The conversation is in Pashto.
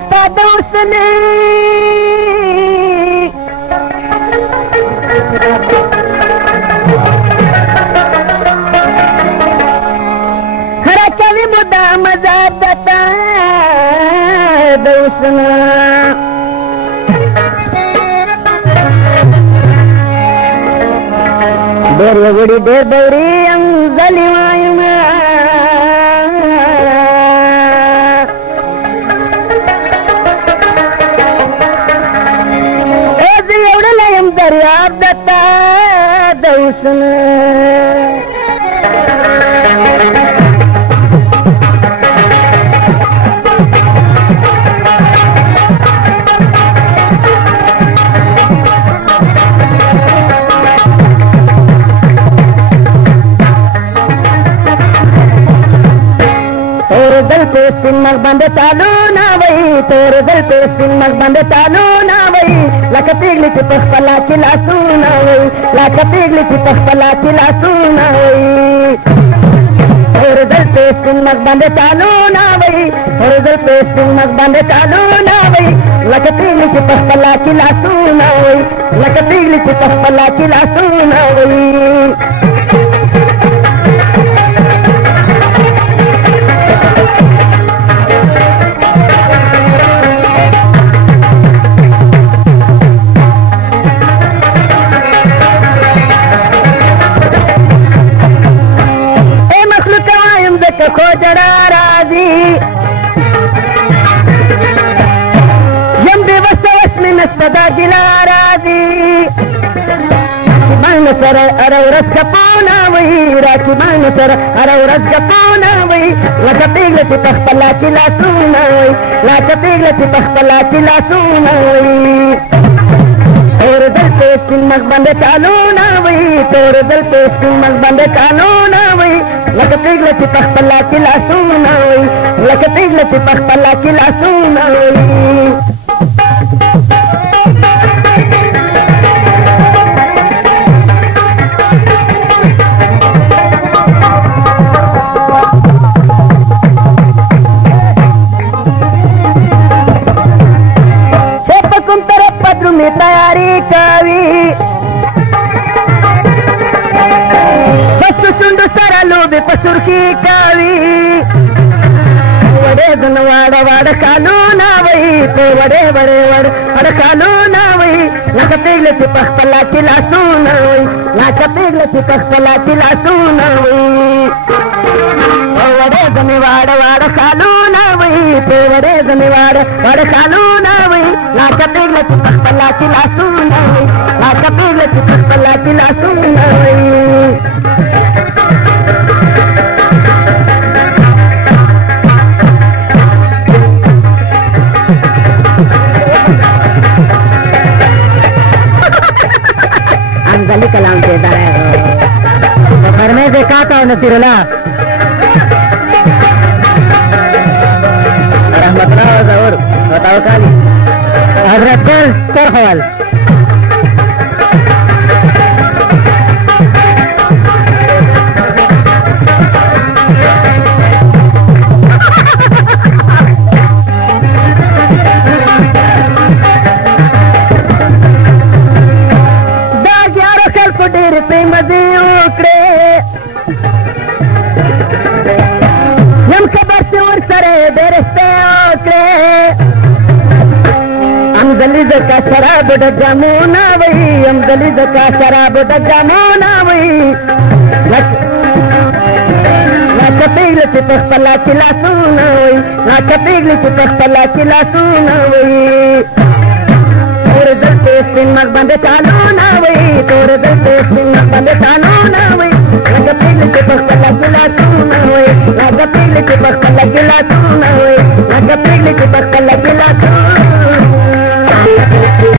ستا د اوسنۍ هره کوي مدا مزار د تا د اوسنه ډېر یې وړي ډېر دورې یم ځلې وایم زه یې وړلی یم دریاب د تا د اوسنه مخ باندې تالو نه وای تور دل په سپین مخ باندې تالو نه وای لکه پیغلې چې په خپله کې لاسونه وای لکه پیغلې چې په خپله کې لاسونه وای تور دل په سپین مخ باندې تالو نه وای تور دل په سپین مخ باندې تالو نه وای لکه پیغلې چې په خپله کې لاسونه وای لکه پیغلې چې په خپله کې لاسونه وای سره هره ورځ ګپونه وي راکبانو سره هره ورځ ګپونه وي لکه پیغله چې په خپله کې لاسونه وي لکه پیغله چې په خپله کې لاسونه وي تور دل په سپین مخ باندې کالونه وي تور دل په سپین مخ باندې کالونه وي لکه پیغله چې په خپله کې لاسونه وي لکه پیغله چې په خپله کې لاسونه وي तैयारी कवी बस सुंड सरा लोबे पसुरखी कवी वडे जन वाड वाड कालू ना वही तो वडे वडे वड वड कालू ना वही लाका पेगले ची पखपला की लासू ना वही लाका पेगले ची पखपला की लासू ना वही वडे जन वाड वाड कालू ना वही तो वडे जन वाड वाड कालू ना वही लाका पेगले ची पखपला की लासू ना वही लाका पेगले ची पखपला की लासू ना वही गली कलाम देता है घर में देखा था नसीरुल्लाह रहमतुल्लाह और तवक्कुल हजरत सरहवाल का शराब डजामुना वही हम दलित का शराब डजामुना वही लाका पेगले से पखपला खिला सुना वही लाका पेगले से पखपला खिला सुना वही तोर दल पे सिंह मग बंदे चालू ना वही तोर दल पे सिंह मग बंदे चालू ना वही लाका पेगले से पखपला खिला सुना वही लाका पेगले से पखपला खिला सुना वही लाका पेगले से पखपला खिला